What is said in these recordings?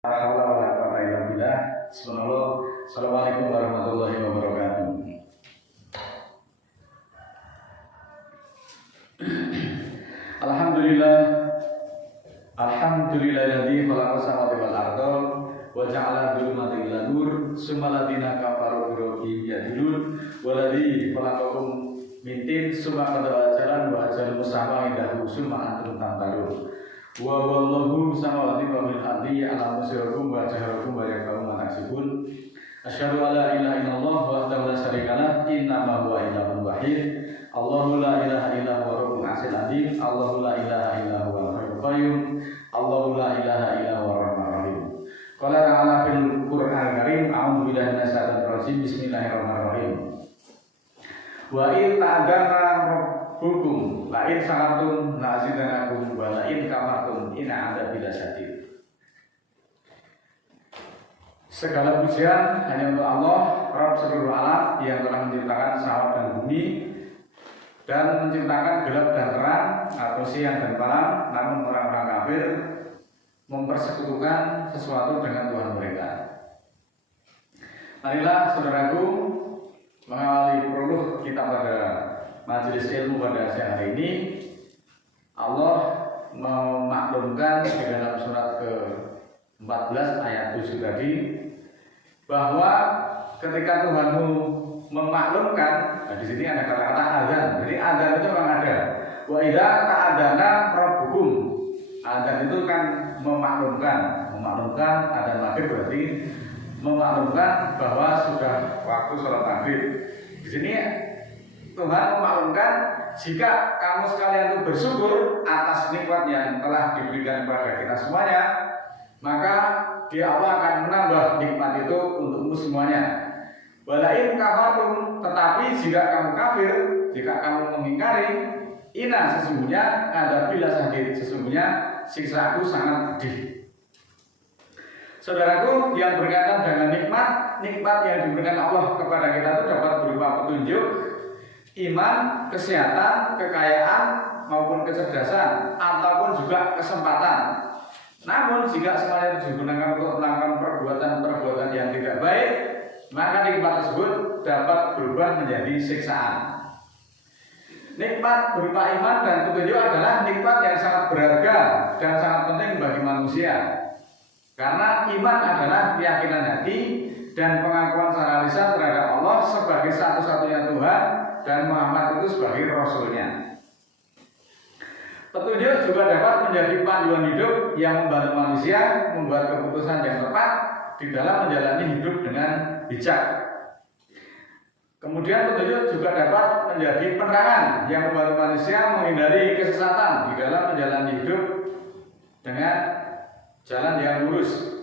Assalamualaikum warahmatullahi wabarakatuh. Alhamdulillahilladzi khalaqa samawati wal arda wa ja'ala dhulumati ila nur summa ladina kafaru bi rabbihim yadilun waladzi khalaqakum min tin summa qadara ajalan wa ajal musamma indahu summa antum tamtarun wa wallahu samawati wa bil ardi ya'lamu sirrakum wa jahrakum wa ya'lamu ma taksibun. Asyhadu an la ilaha illallah wahdahu la syarika lah innama huwa ilahun wahid. Allahu la ilaha illa huwa rabbul arsyil azim. Allahu la ilaha illa huwal hayyul qayyum. Allahu la ilaha illa huwa rahmanur rahim. Qala ta'ala fil Qur'anil Karim, a'udzu billahi minasy syaithanir rajim. Bismillahirrahmanirrahim. Wa in ta'adzana rabbukum la in syakartum la azidanakum wa la in kafartum inna 'adzabi lasyadid. Segala pujian hanya untuk Allah, Rabb seluruh alam yang telah menciptakan samawat dan bumi dan menciptakan gelap dan terang atau siang dan malam. Namun orang-orang kafir mempersekutukan sesuatu dengan Tuhan mereka. Marilah saudaraku mengawali prolog kita pada majelis ilmu pada siang hari ini. Allah memaklumkan di dalam surat ke-14 ayat 7 tadi bahwa ketika Tuhanmu memaklumkan, nah di sini ada kata-kata azan. Jadi azan itu memang ada. Wa idza ta'adzana rabbukum. Azan itu kan memaklumkan azan maghrib berarti memaklumkan bahwa sudah waktu sholat maghrib. Di sini Tuhan memaklumkan jika kamu sekalian itu bersyukur atas nikmat yang telah diberikan kepada kita semuanya, maka dia Allah akan menambah nikmat itu untukmu semuanya. Walain kafartum, tetapi jika kamu kafir, jika kamu mengingkari, ina sesungguhnya ada bila sakit, sesungguhnya siksaku sangat pedih. Saudaraku yang berkaitan dengan nikmat yang diberikan Allah kepada kita itu dapat berupa petunjuk, iman, kesehatan, kekayaan maupun kecerdasan ataupun juga kesempatan. Namun jika semuanya digunakan untuk melakukan perbuatan yang tidak baik, maka nikmat tersebut dapat berubah menjadi siksaan. Nikmat berupa iman dan petunjuk adalah nikmat yang sangat berharga dan sangat penting bagi manusia. Karena iman adalah keyakinan hati dan pengakuan secara lisan terhadap Allah sebagai satu-satunya Tuhan dan Muhammad itu sebagai Rasul-Nya. Petunjuk juga dapat menjadi panduan hidup yang membantu manusia membuat keputusan yang tepat di dalam menjalani hidup dengan bijak. Kemudian petunjuk juga dapat menjadi penerangan yang membantu manusia menghindari kesesatan di dalam menjalani hidup dengan jalan yang lurus.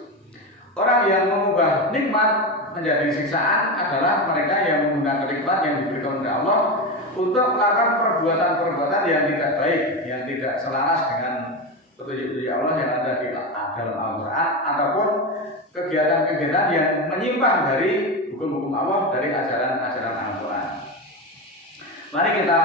Orang yang mengubah nikmat menjadi siksaan adalah mereka yang menggunakan nikmat yang diberikan oleh Allah untuk melakukan perbuatan-perbuatan yang tidak baik, yang tidak selaras dengan petunjuk Allah yang ada di dalam Al-Quran, ataupun kegiatan-kegiatan yang menyimpang dari hukum-hukum Allah, dari ajaran-ajaran Al-Quran. Mari kita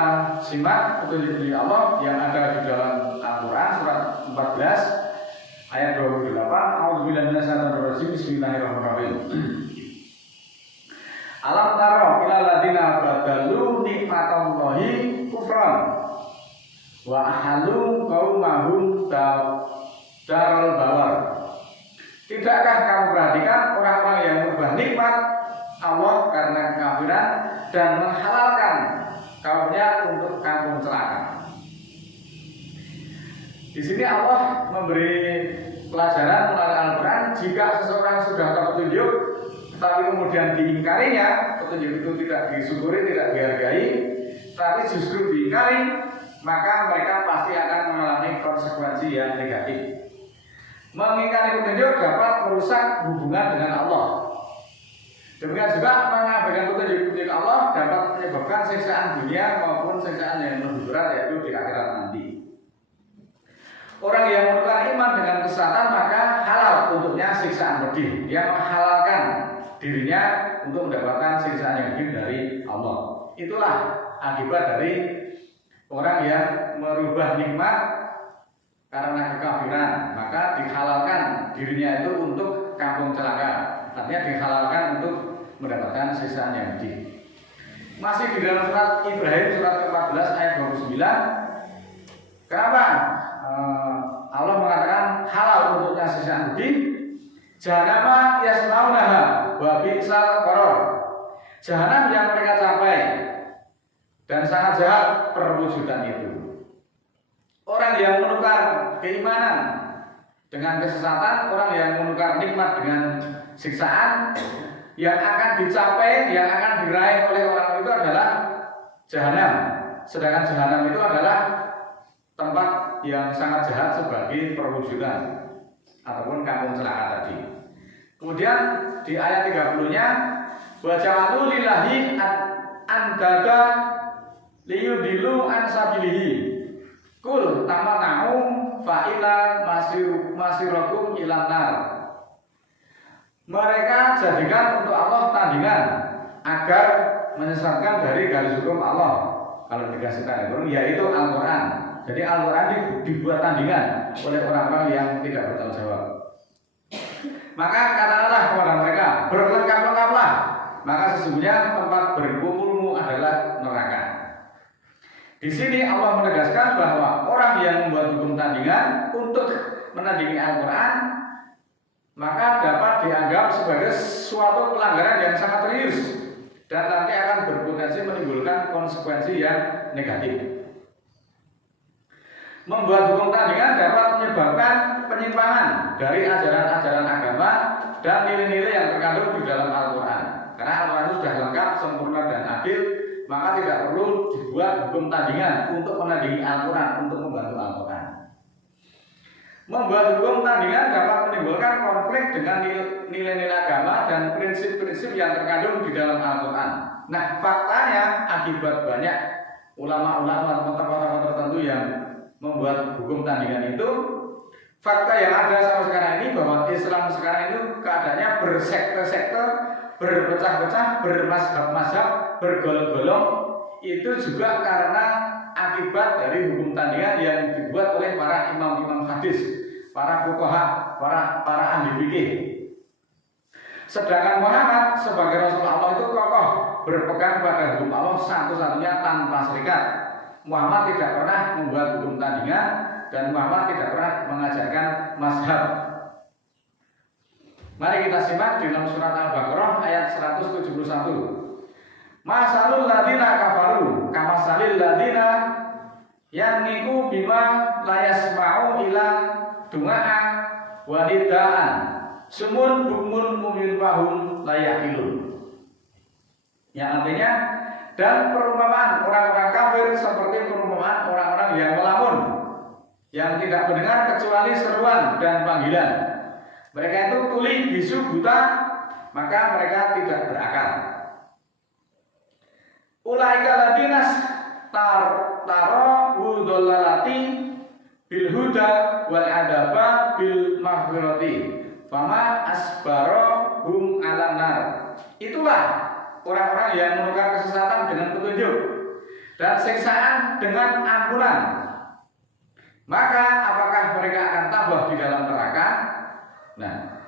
simak petunjuk Allah yang ada di dalam Al-Quran surat 14 ayat 28. A'udzubillahi minasyaitonir rajim. Bismillahirrahmanirrahim. Alam taro ilal ladina badalu nikmatallahi kufran wa ahalu qaumahum darul bawar. Tidakkah kamu perhatikan orang-orang yang merubah nikmat Allah karena kekafiran dan menghalalkan kaumnya untuk kampung celaka. Di sini Allah memberi pelajaran melalui Al-Quran, jika seseorang sudah tahu petunjuk tapi kemudian diingkarinya, petunjuk itu tidak disyukuri, tidak dihargai, tapi justru diingkari, maka mereka pasti akan mengalami konsekuensi yang negatif. Mengingkari petunjuk dapat merusak hubungan dengan Allah. Demikian juga mengabaikan petunjuk Allah dapat menyebabkan siksaan dunia maupun siksaan yang lebih berat, yaitu di akhirat nanti. Orang yang menukar iman dengan kesesatan maka halal untuknya siksaan pedih. Dia menghalalkan dirinya untuk mendapatkan siksaan yang pedih dari Allah. Itulah akibat dari orang yang merubah nikmat karena kekafiran, maka dihalalkan dirinya itu untuk kampung celaka. Artinya dihalalkan untuk mendapatkan siksaan yang pedih. Masih di dalam surat Ibrahim surat ke-14 ayat 29. Kenapa Allah mengatakan halal untuknya siksaan pedih? Jahannama yaslaunaha wa bi'sal qarar. Jahanam yang mereka capai dan sangat jahat perwujudan itu. Orang yang menukar keimanan dengan kesesatan, orang yang menukar nikmat dengan siksaan, yang akan dicapai, yang akan diraih oleh orang itu adalah jahanam. Sedangkan jahanam itu adalah tempat yang sangat jahat sebagai perwujudan ataupun kampung celaka tadi. Kemudian di ayat 30-nya wa ja'alu lillahi andada liyudilu an sabilihi. Kul tamata'u fa ila masirakum ilan nar. Mereka jadikan untuk Allah tandingan agar menyesatkan dari garis hukum Allah. Kalau dikasihkan yaitu Al-Quran. Jadi Al-Quran dibuat tandingan oleh orang-orang yang tidak bertanggung jawab. Maka katakanlah kepada mereka, berlengkap-lengkaplah, maka sesungguhnya tempat berkumpulmu adalah neraka. Di sini Allah menegaskan bahwa orang yang membuat hukum tandingan untuk menandingi Al-Quran, maka dapat dianggap sebagai suatu pelanggaran yang sangat serius dan nanti akan berpotensi menimbulkan konsekuensi yang negatif. Membuat hukum tandingan dapat menyebabkan penyimpangan dari ajaran-ajaran agama dan nilai-nilai yang terkandung di dalam Al-Quran. Karena Al-Quran itu sudah lengkap, sempurna dan adil, maka tidak perlu dibuat hukum tandingan untuk menandingi Al-Quran, untuk membantu Al-Quran. Membuat hukum tandingan dapat menimbulkan konflik dengan nilai-nilai agama dan prinsip-prinsip yang terkandung di dalam Al-Quran. Nah, faktanya akibat banyak ulama-ulama tokoh-tokoh tertentu yang membuat hukum tandingan itu, fakta yang ada sampai sekarang ini bahwa Islam sekarang itu keadaannya bersekte-sekte, berpecah-pecah, bermazhab-mazhab, bergolong-golong. Itu juga karena akibat dari hukum tandingan yang dibuat oleh para imam-imam hadis, para fuqaha, para ahli fikih. Sedangkan Muhammad sebagai Rasul Allah itu kokoh berpegang pada hukum Allah satu-satunya tanpa serikat. Muhammad tidak pernah membuat hukum tandingan dan Muhammad tidak pernah mengajarkan mazhab. Mari kita simak di dalam surat Al-Baqarah ayat 171. Masalul ladina kafaru kamasalil ladina yanniku bima layasma'u ila duma'a wadidaan sumun bumun mumin pahum layakilun. Yang artinya, dan perumpamaan orang-orang kafir seperti perumpamaan orang-orang yang melamun, yang tidak mendengar kecuali seruan dan panggilan. Mereka itu tuli, bisu, buta, maka mereka tidak berakal. Ulaika ladinas taro wudollalati bil huda wal adaba bil maghfirati fama asbaro hum alanar. Itulah orang-orang yang menukar kesesatan dengan petunjuk dan siksaan dengan ampunan. Maka apakah mereka akan tambah di dalam neraka? Nah,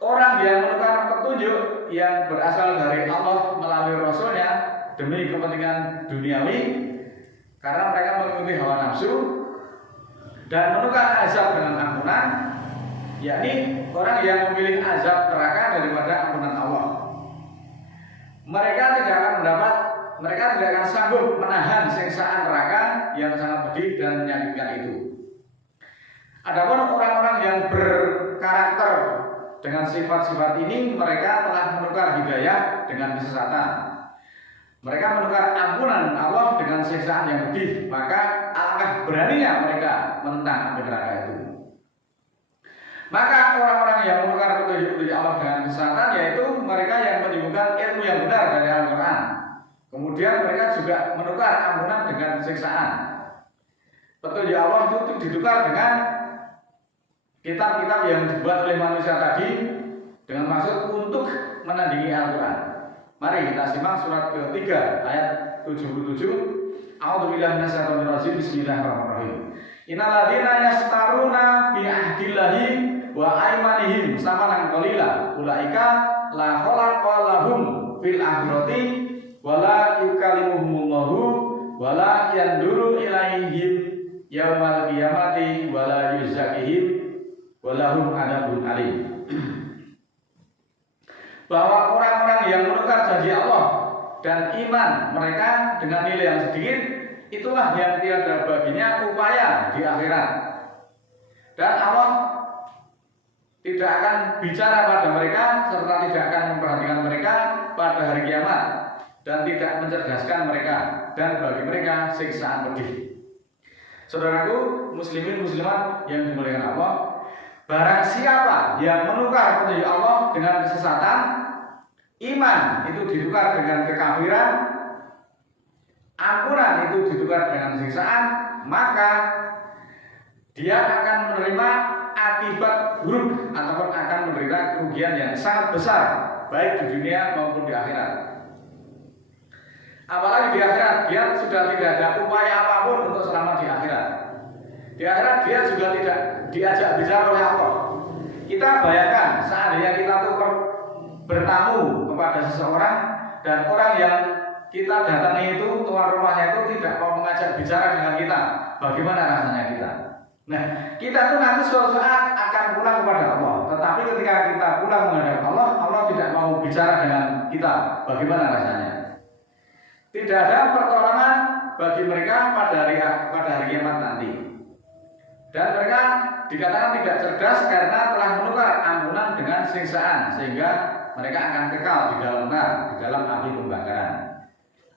orang yang menukar petunjuk yang berasal dari Allah melalui Rasulnya demi kepentingan duniawi, karena mereka mengikuti hawa nafsu dan menukar azab dengan ampunan, yakni orang yang memilih azab neraka daripada ampunan Allah. Mereka tidak akan sanggup menahan siksaan neraka yang sangat pedih dan menyakitkan itu. Adapun orang-orang yang berkarakter dengan sifat-sifat ini, mereka telah menukar hidayah dengan kesesatan. Mereka menukar ampunan Allah dengan siksaan yang pedih, maka alangkah beraninya mereka menentang neraka itu. Maka orang-orang yang menukar petunjuk Allah dengan kesesatan, yaitu mereka yang menyembuhkan ilmu yang benar dari Al-Quran. Kemudian mereka juga menukar ampunan dengan siksaan. Petunjuk Allah itu ditukar dengan kitab-kitab yang dibuat oleh manusia tadi dengan maksud untuk menandingi Al-Quran. Mari kita simak surat ketiga ayat 77. A'udzubillahi minasyaitonir rajim. Bismillahirrahmanirrahim. Innalladzina yastaruna bi ahdillahi wa aymanihim samanan qalila ulaika la khalaqa lahum fil akhirati wala yukallimuhumullahu wala yanduru ilaihim yaumal qiyamati wala yuzakihim walahum adabun alim. Bahwa orang-orang yang menukar janji Allah dan iman mereka dengan nilai yang sedikit, itulah yang tiada baginya upaya di akhirat. Dan Allah tidak akan bicara pada mereka serta tidak akan memperhatikan mereka pada hari kiamat dan tidak mencerdaskan mereka, dan bagi mereka siksaan pedih. Saudaraku muslimin muslimat yang dimuliakan Allah, barang siapa yang menukar petunjuk Allah dengan kesesatan, iman itu ditukar dengan kekafiran, ampunan itu ditukar dengan siksaan, maka dia akan menerima akibat buruk ataupun akan menerima kerugian yang sangat besar baik di dunia maupun di akhirat. Apalagi di akhirat dia sudah tidak ada upaya apapun untuk selamat di akhirat. Di akhirat dia juga tidak diajak bicara oleh Allah. Kita bayangkan seandainya kita tuh bertamu kepada seseorang dan orang yang kita datangi itu, tuan rumahnya itu tidak mau mengajak bicara dengan kita, bagaimana rasanya kita? Nah, kita tuh nanti suatu saat akan pulang kepada Allah. Tetapi ketika kita pulang menghadap Allah, Allah tidak mau bicara dengan kita, bagaimana rasanya? Tidak ada pertolongan bagi mereka pada hari kiamat nanti. Dan mereka dikatakan tidak cerdas karena telah menukar ampunan dengan siksaan, sehingga mereka akan kekal di dalam neraka, di dalam api pembakaran.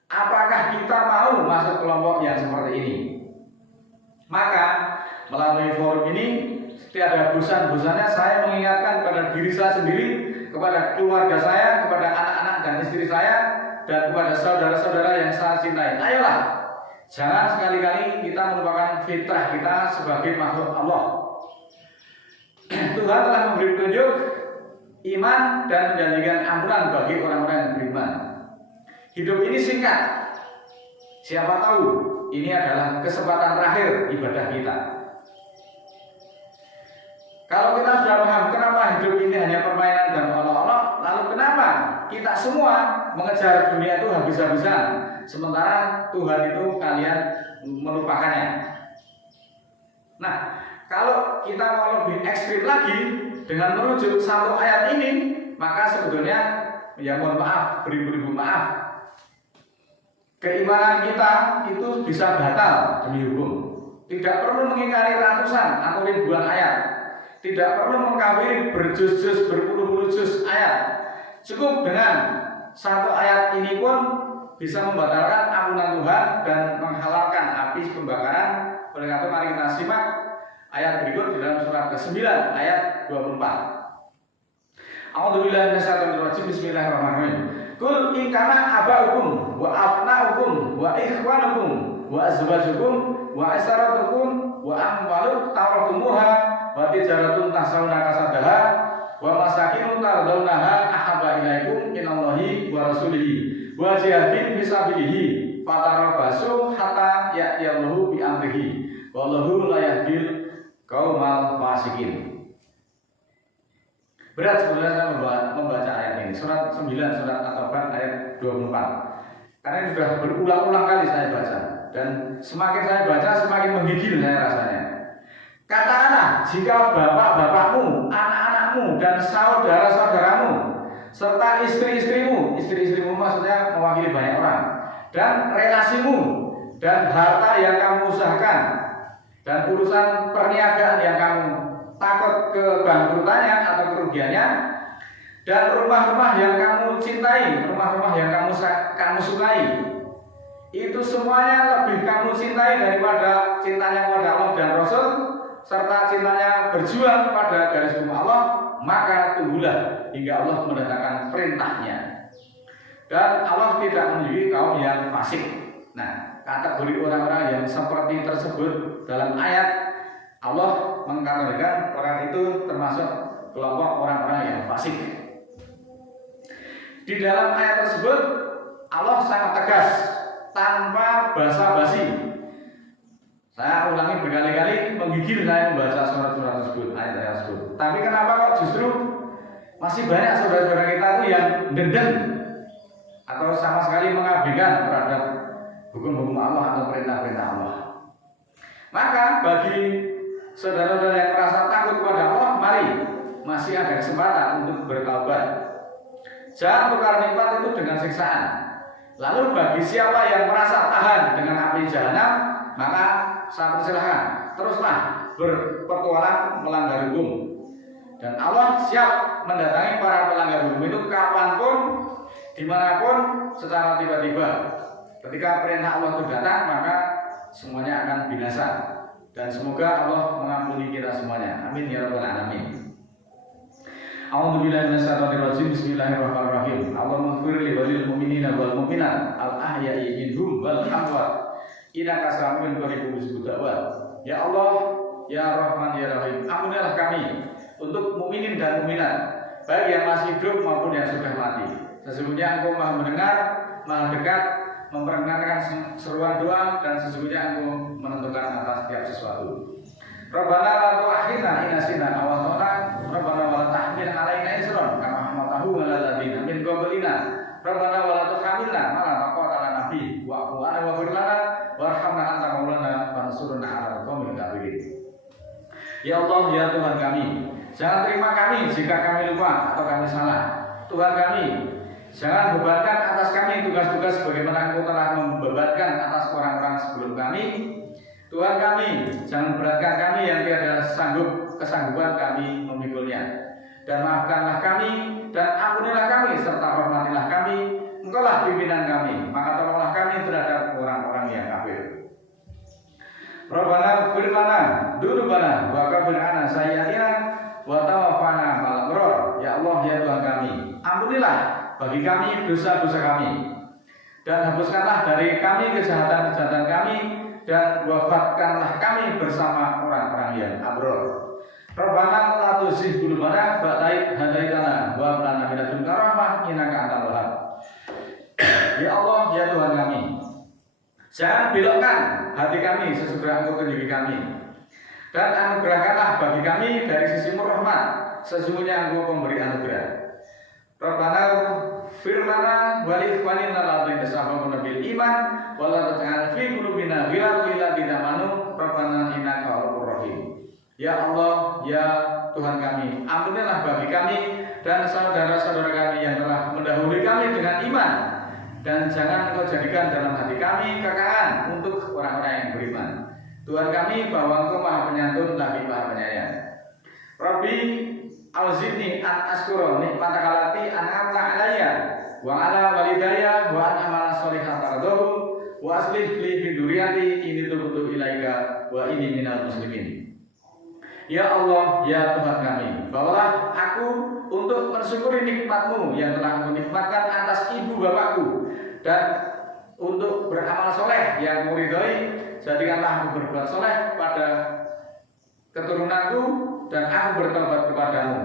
Apakah kita mau masuk kelompok yang seperti ini? Maka melalui forum ini tiada bosan-bosannya saya mengingatkan pada diri saya sendiri, kepada keluarga saya, kepada anak-anak dan istri saya, dan kepada saudara-saudara yang saya cintai. Ayolah, jangan sekali-kali kita melupakan fitrah kita sebagai makhluk Allah. Tuhan telah memberi petunjuk iman dan menjanjikan ampunan bagi orang-orang yang beriman. Hidup ini singkat. Siapa tahu ini adalah kesempatan terakhir ibadah kita. Kalau kita sudah paham kenapa hidup ini hanya permainan dan olok-olok, lalu kenapa kita semua mengejar dunia itu habis-habisan, sementara Tuhan itu kalian melupakannya. Nah, kalau kita mau lebih ekstrim lagi dengan merujuk satu ayat ini, maka sebetulnya ya mohon maaf, beribu-ribu maaf, keimanan kita itu bisa batal demi hukum. Tidak perlu mengingkari ratusan atau ribuan ayat. Tidak perlu mengkafiri berjuz-juz, berpuluh-puluh juz ayat. Cukup dengan satu ayat ini pun bisa membatalkan ampunan Tuhan dan menghalalkan api pembakaran. Oleh karena itu mari kita simak ayat berikut di dalam surat ke-9 ayat 24. A'udzubillahi minasyaitonir rajim. Bismillahirrahmanirrahim. Qul in kana aba'ukum wa abna'ukum wa ikhwanukum wa azwajukum wa asharatukum wa amwalun tawratumuha wa tijaratun tahsawna kasadaha wa masakinun tardawnaha ahabba ilaikum minallahi wa rasulihi wa jihadin fisabilihi fatarabasu hatta ya'tiyallahu bi amrihi wallahu la yahdil qaumal fasikin. Berat sebenarnya saya membaca ayat ini, surat 9 surat At-Taubah ayat 24. Karena ini sudah berulang-ulang kali saya baca, dan semakin saya baca semakin menggigil saya rasanya. Katakanlah, jika bapak-bapakmu, anak-anakmu, dan saudara-saudaramu, serta istri-istrimu, istri-istrimu maksudnya mewakili banyak orang, dan relasimu, dan harta yang kamu usahakan, dan urusan perniagaan yang kamu takut kebangkrutannya atau kerugiannya, dan rumah-rumah yang kamu cintai, rumah-rumah yang kamu sukai, itu semuanya lebih kamu cintai daripada cintanya kepada Allah dan Rasul, serta cintanya berjuang pada garis hukum Allah, maka tunggulah hingga Allah mendatangkan perintahnya. Dan Allah tidak menjadi kaum yang fasik. Nah, kategori orang-orang yang seperti tersebut dalam ayat, Allah mengkategorikan orang itu termasuk kelompok orang-orang yang fasik. Di dalam ayat tersebut Allah sangat tegas tanpa basa-basi. Saya ulangi berkali-kali, menggigil saya membaca surat-surat tersebut, ayat-ayat tersebut. Tapi kenapa kok justru masih banyak saudara-saudara kita itu yang dendam atau sama sekali mengabaikan terhadap hukum-hukum Allah atau perintah-perintah Allah? Maka bagi saudara-saudara yang merasa takut kepada Allah, mari masih ada kesempatan untuk bertaubat. Jangan tukar nikmat itu dengan siksaan. Lalu bagi siapa yang merasa tahan dengan api jahanam, maka saya persilahkan, teruslah berpetualang melanggar hukum. Dan Allah siap mendatangi para pelanggar hukum itu kapanpun, dimanapun, secara tiba-tiba. Ketika perintah Allah itu datang, maka semuanya akan binasa. Dan semoga Allah mengampuni kita semuanya. Amin ya rabbal alamin. A'udzubillahi minasyaitonir rajim. Bismillahirrahmanirrahim. Allahumma ighfir li walil mu'minina wal mu'minat al ahya'i minhum wal amwat. Innaka sami'un qaribun mujibud da'wat. Ya Allah, ya Rahman ya Rahim, ampunilah kami untuk mukminin dan mukminat, baik yang masih hidup maupun yang sudah mati. Sesungguhnya Engkau Maha mendengar, Maha dekat, memperkenankan seruan doa, dan sesungguhnya Engkau menentukan atas setiap sesuatu. Rabbana la tu'akhidna in nasina aw akhtana, Rabbana wa la tahmil 'alaina isran kama hamaltahu 'alal ladzina min qablina, Rabbana wa la tuhamilna ma la taqata lana bihi wa'fu 'anna waghfir lana warhamna anta maulana fansurna 'alal qaumil kafirin. Ya Allah, ya Tuhan kami, jangan terima kami jika kami lupa atau kami salah. Tuhan kami, jangan bebankan atas kami tugas-tugas sebagaimana Engkau telah membebankan atas orang-orang sebelum kami. Tuhan kami, jangan beratkan kami yang tiada kesanggupan kami memikulnya. Dan maafkanlah kami, dan ampunilah kami, serta hormatilah kami. Engkaulah pimpinan kami, maka tolonglah kami terhadap orang-orang yang kafir. Rabbana ighfir lana dzunubana wa kaffir 'anna sayyi'atina wa tawaffana ma'al abrar. Ya Allah, ya Tuhan kami, ampunilah bagi kami dosa-dosa kami, dan hapuskanlah dari kami kejahatan-kejahatan kami, dan wafatkanlah kami bersama orang-orang yang abror. Rabbana la tuzigh qulubana ba'da idh hadaitana wa hab lana min ladunka rahmah innaka antal wahhab. Ya Allah, ya Tuhan kami, jangan belokkan hati kami sesudah Engkau tunjuki kami, dan anugerahkanlah bagi kami dari sisimu rahmat, sesungguhnya Engkau pemberi anugerah. Rabbana firlana wa li ikhwanina alladzina sabaquna bil iman wa la taj'al fi qulubina ghillan lil ladzina amanu rabbana innaka ghafurur rahim. Ya Allah, ya Tuhan kami, ampunilah bagi kami dan saudara-saudara kami yang telah mendahului kami dengan iman, dan jangan Engkau jadikan dalam hati kami kekakan untuk orang-orang yang beriman. Tuhan kami, bahwa Engkau Maha Penyantun lagi Maha Penyayang. Rabbi auzi'ni an askura nikmataka allati an'amta 'alayya wa 'ala walidayya wa an amala sholihan tardahum wa aslih li fi dzurriyyati inni tubtu ilaika wa inni minal muslimin. Ya Allah, ya Tuhan kami, bawalah aku untuk mensyukuri nikmat-Mu yang telah Engkau nikmatkan atas ibu bapakku, dan untuk beramal soleh yang Mu ridhoi. Jadikanlah aku berbuat soleh pada keturunanku, dan aku bertobat kepadamu,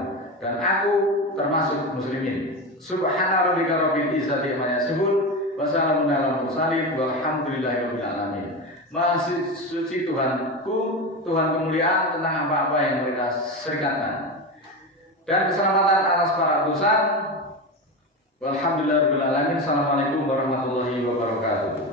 dan aku termasuk muslimin. Subhana rabbika rabbil izzati amma yasifun wa salamun alal mursalin walhamdulillahi rabbil alamin. Maha suci Tuhanku, Tuhan kemuliaan tentang apa-apa yang mereka serikatkan, dan keselamatan atas para utusan. Walhamdulillahirabbil alamin. Assalamualaikum warahmatullahi wabarakatuh.